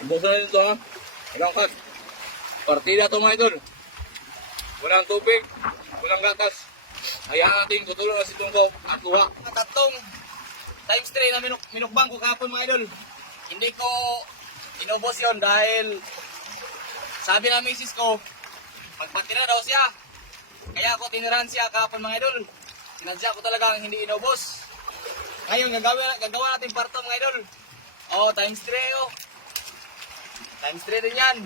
Ubusan na ito ha. Walang cut. Partida ito mga idol. Walang tubig. Walang gatas. Hayaan natin tutulong na si Tungko at kuha. Tatlong times 3 na minukbang ko kahapon mga idol. Hindi ko inubos yun dahil sabi na misis ko, magpatira daw siya. Kaya ako tinirahan siya kahapon mga idol. Sinadya ko talagang hindi inubos. Ngayon, gagawa natin parto mga idol. Oh, times 3 oh. Times 3 din yan.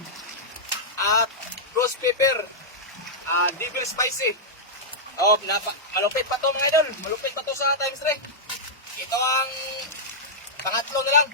At roast pepper. Devil spicy. Oh, malupit pa to mga idol. Malupit pa to sa times 3. Ito ang pangatlo na lang.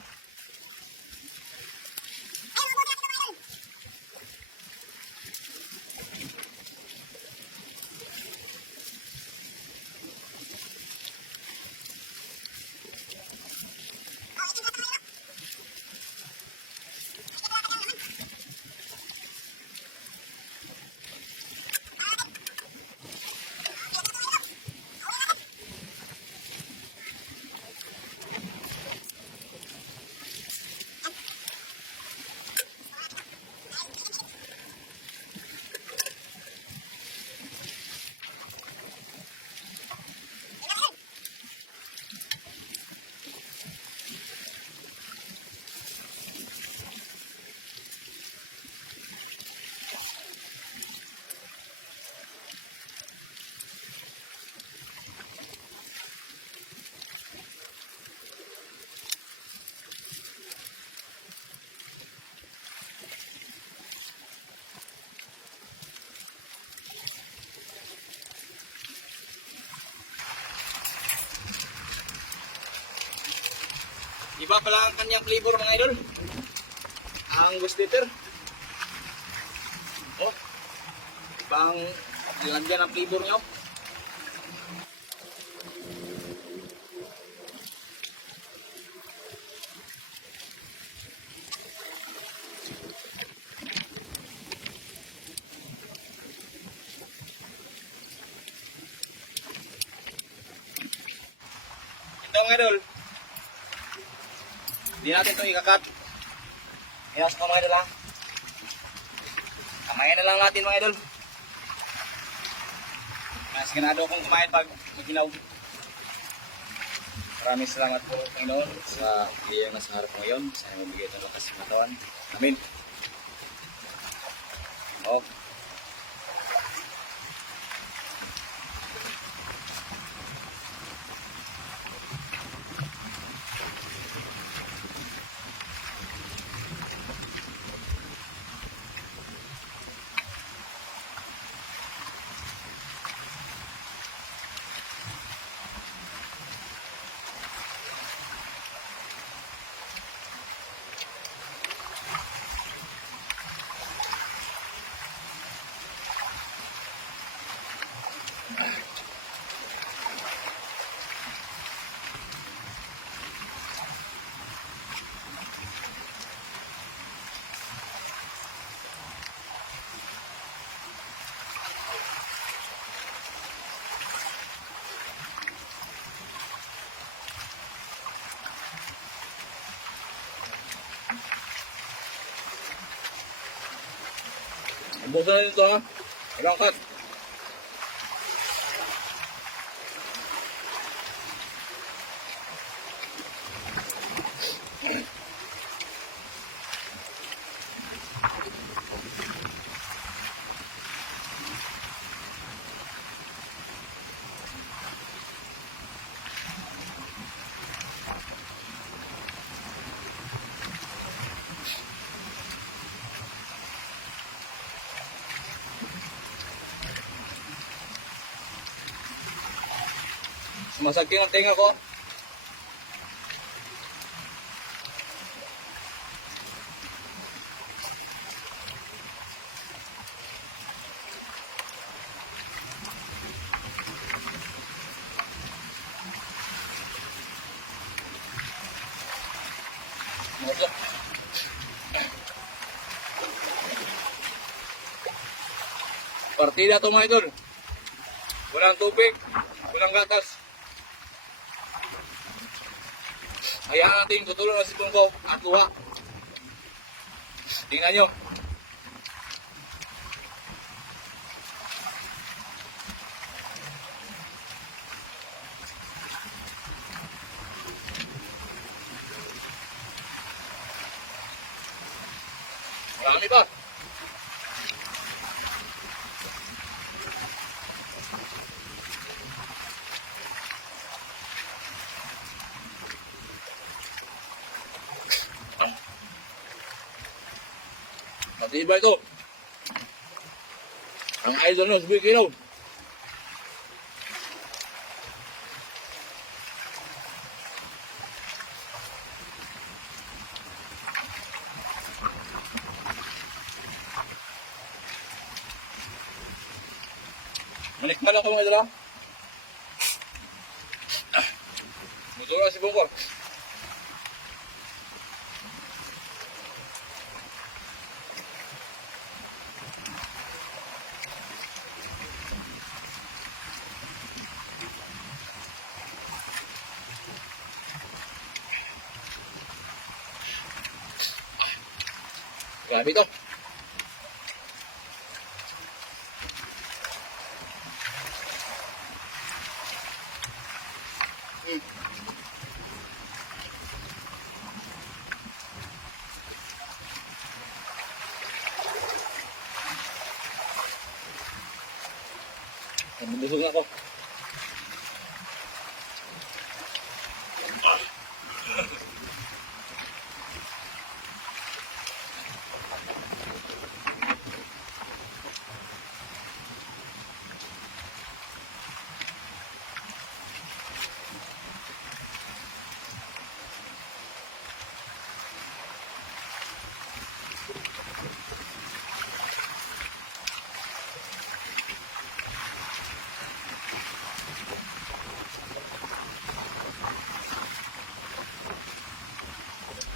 Iba pala ang kanyang flavor mga idol. Ang ghost pepper. Oh. Ibang nilagyan ang flavor nyo. Ito mga idol. Hindi natin ito ikakat. Inas ko mga idol ha. Kamayan na lang natin mga idol. Mas ganado akong kumain pag maginaw. Maraming salamat po Panginoon sa biyayang nasa harap mo ngayon. Sana mabigay ito ng lakas ng katawan. Amen. Okay. Ubusan na ito ha. Walang cut. Sumasagking ang tenga ko. Partida ito mga idol. Walang tubig, walang gatas. Hayaan natin tutulong na si Tungko at kuha. Tingnan nyo. Marami pa. Matibay ito. Ang idol nyo, sabi kilaw. Manikman ako mga idol. Masura si Bungkor. Grabe ito. Busog na ako.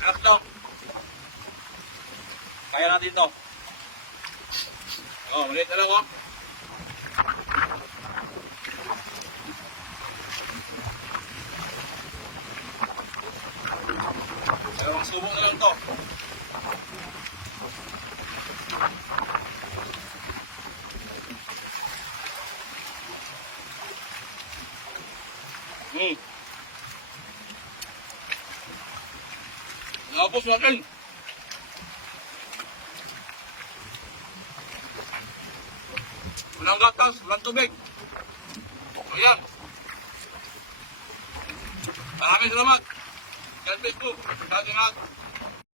After. Kaya natin to. Oh, maliit na lang oh. Dalawang subong na lang to. Tapos natin. Walang gatas, walang tubig. Ayan. Maraming salamat. God bless po. Sa ating lahat.